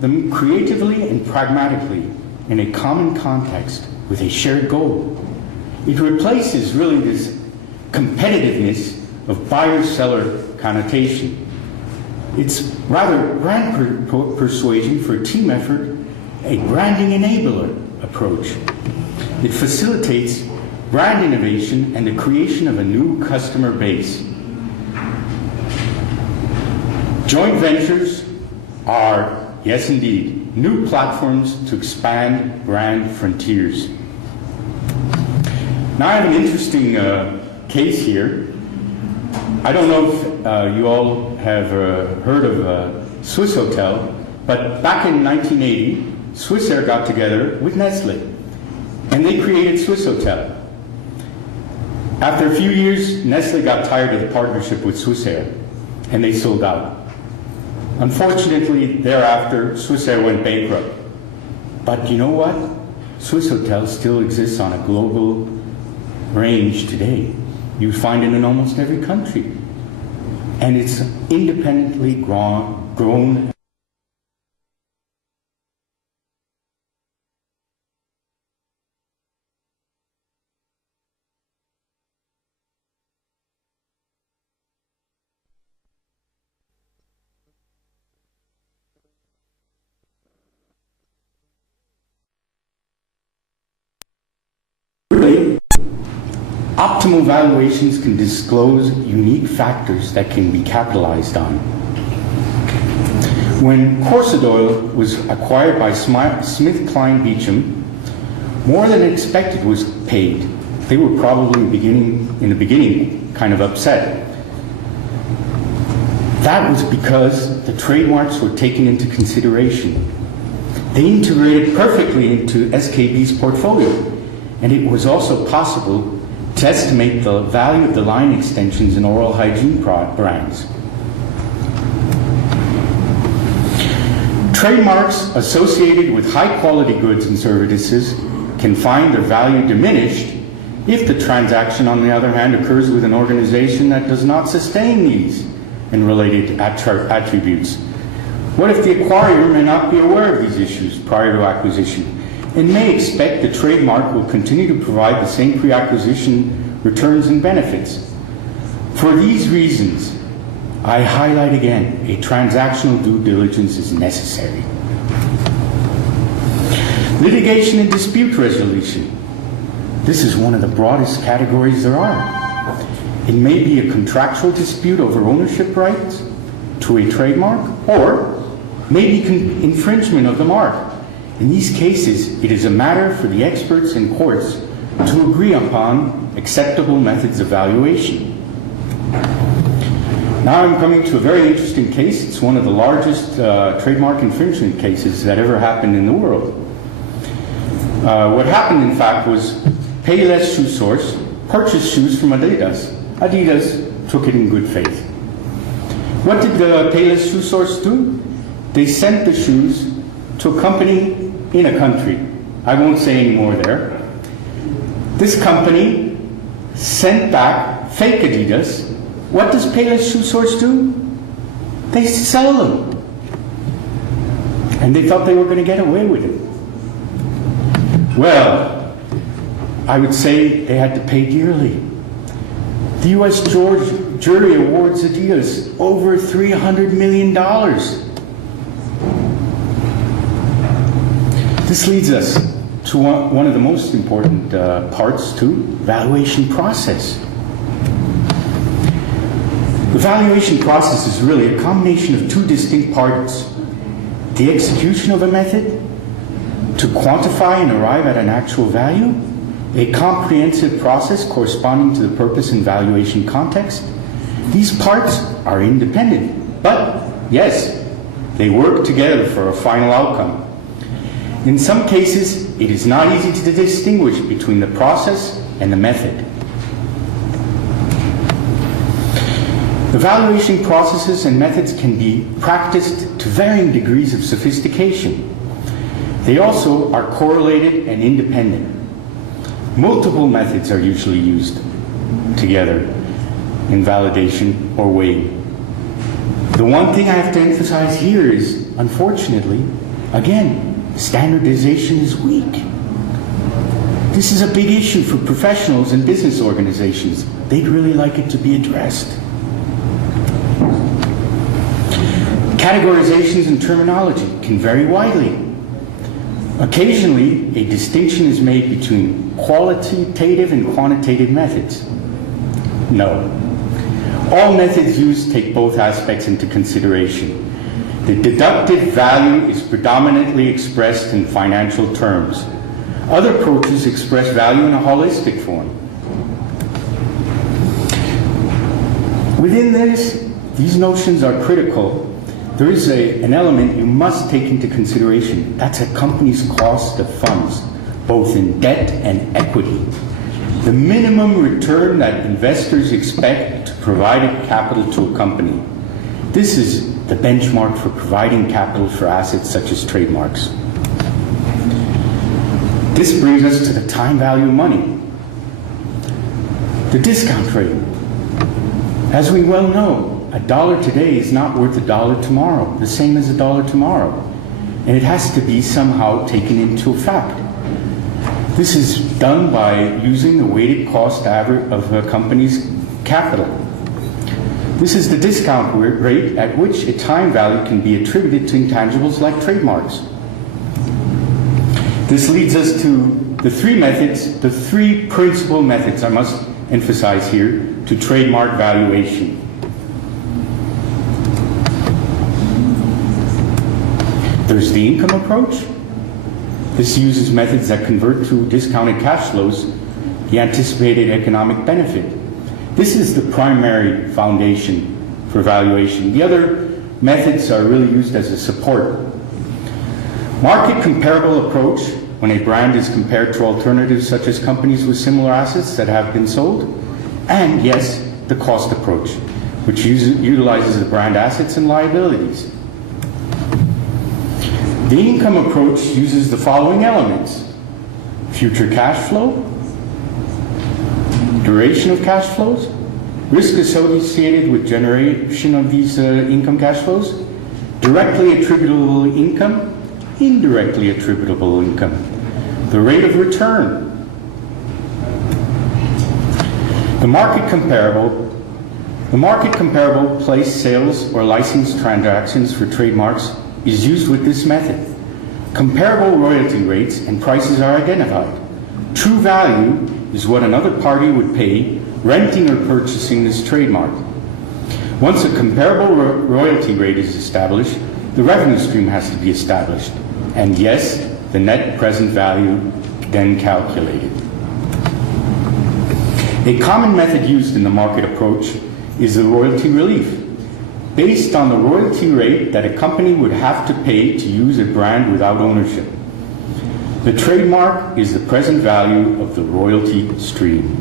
them creatively and pragmatically in a common context with a shared goal. It replaces really this competitiveness of buyer-seller connotation. It's rather brand persuasion for a team effort, a branding enabler approach. It facilitates brand innovation and the creation of a new customer base. Joint ventures are, yes indeed, new platforms to expand brand frontiers. Now I have an interesting case here. I don't know if you all have heard of Swiss Hotel, but back in 1980, Swissair got together with Nestle, and they created Swiss Hotel. After a few years, Nestle got tired of the partnership with Swissair, and they sold out. Unfortunately, thereafter, Swissair went bankrupt. But you know what? Swiss Hotel still exists on a global range today. You find it in almost every country. And it's independently grown. Really, optimal valuations can disclose unique factors that can be capitalized on. When Corsadoil was acquired by SmithKline Beecham, more than expected was paid. They were probably in the beginning kind of upset. That was because the trademarks were taken into consideration. They integrated perfectly into SKB's portfolio, and it was also possible to estimate the value of the line extensions in oral hygiene brands. Trademarks associated with high-quality goods and services can find their value diminished if the transaction, on the other hand, occurs with an organization that does not sustain these and related attributes. What if the acquirer may not be aware of these issues prior to acquisition and may expect the trademark will continue to provide the same pre-acquisition returns and benefits? For these reasons, I highlight again, a transactional due diligence is necessary. Litigation and dispute resolution. This is one of the broadest categories there are. It may be a contractual dispute over ownership rights to a trademark, or maybe infringement of the mark. In these cases, it is a matter for the experts in courts to agree upon acceptable methods of valuation. Now I'm coming to a very interesting case. It's one of the largest trademark infringement cases that ever happened in the world. What happened, in fact, was Payless Shoe Source purchased shoes from Adidas. Adidas took it in good faith. What did the Payless Shoe Source do? They sent the shoes to a company in a country. I won't say any more there. This company sent back fake Adidas. What does Payless Shoe Source do? They sell them. And they thought they were going to get away with it. Well, I would say they had to pay dearly. The U.S. jury awards Adidas over $300 million. This leads us to one of the most important parts to valuation process. The valuation process is really a combination of two distinct parts. The execution of a method to quantify and arrive at an actual value, a comprehensive process corresponding to the purpose and valuation context. These parts are independent, but yes, they work together for a final outcome. In some cases, it is not easy to distinguish between the process and the method. The valuation processes and methods can be practiced to varying degrees of sophistication. They also are correlated and independent. Multiple methods are usually used together in validation or weighing. The one thing I have to emphasize here is, unfortunately, Again, standardization is weak. This is a big issue for professionals and business organizations. They'd really like it to be addressed. Categorizations and terminology can vary widely. Occasionally, a distinction is made between qualitative and quantitative methods. No. All methods used take both aspects into consideration. The deductive value is predominantly expressed in financial terms. Other approaches express value in a holistic form. Within these notions are critical. There is an element you must take into consideration. That's a company's cost of funds, both in debt and equity. The minimum return that investors expect to provide capital to a company. This is the benchmark for providing capital for assets such as trademarks. This brings us to the time value of money. The discount rate. As we well know, $1 today is not worth $1 tomorrow, the same as $1 tomorrow. And it has to be somehow taken into effect. This is done by using the weighted cost average of a company's capital. This is the discount rate at which a time value can be attributed to intangibles like trademarks. This leads us to the three principal methods, I must emphasize here, to trademark valuation. There's the income approach. This uses methods that convert to discounted cash flows the anticipated economic benefit. This is the primary foundation for valuation. The other methods are really used as a support. Market comparable approach, when a brand is compared to alternatives such as companies with similar assets that have been sold. And yes, the cost approach, which utilizes the brand assets and liabilities. The income approach uses the following elements: future cash flow, duration of cash flows, risk associated with generation of these income cash flows, directly attributable income, indirectly attributable income, the rate of return. The market comparable place sales or license transactions for trademarks is used with this method. Comparable royalty rates and prices are identified. True value is what another party would pay renting or purchasing this trademark. Once a comparable royalty rate is established, the revenue stream has to be established. And yes, the net present value then calculated. A common method used in the market approach is the royalty relief, based on the royalty rate that a company would have to pay to use a brand without ownership. The trademark is the present value of the royalty stream.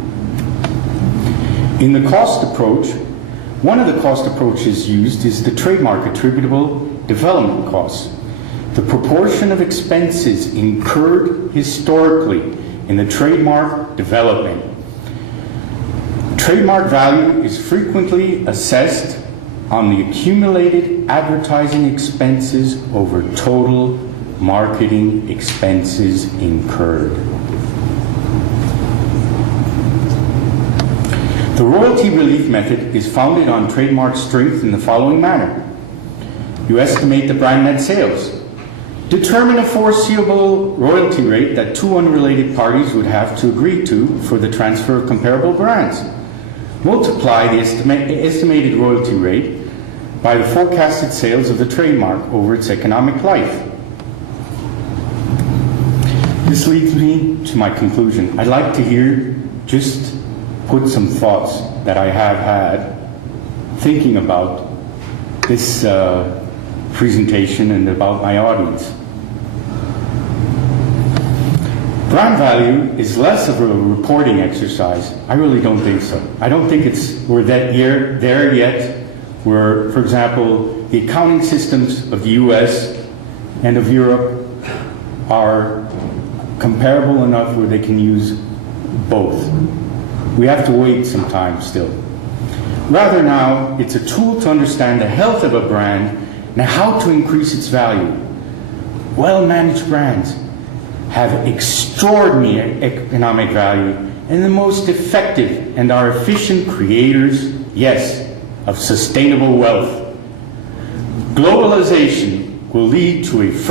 In the cost approach, one of the cost approaches used is the trademark attributable development costs, the proportion of expenses incurred historically in the trademark development. Trademark value is frequently assessed on the accumulated advertising expenses over total marketing expenses incurred. The royalty relief method is founded on trademark strength in the following manner. You estimate the brand net sales. Determine a foreseeable royalty rate that two unrelated parties would have to agree to for the transfer of comparable brands. Multiply the estimated royalty rate by the forecasted sales of the trademark over its economic life. This leads me to my conclusion. I'd like to just put some thoughts that I have had thinking about this presentation and about my audience. Brand value is less of a reporting exercise. I really don't think so. I don't think we're there yet where, for example, the accounting systems of the US and of Europe are comparable enough where they can use both. We have to wait some time still. Rather now, it's a tool to understand the health of a brand and how to increase its value. well-managed brands have extraordinary economic value and the most effective and are efficient creators, yes, of sustainable wealth. Globalization will lead to a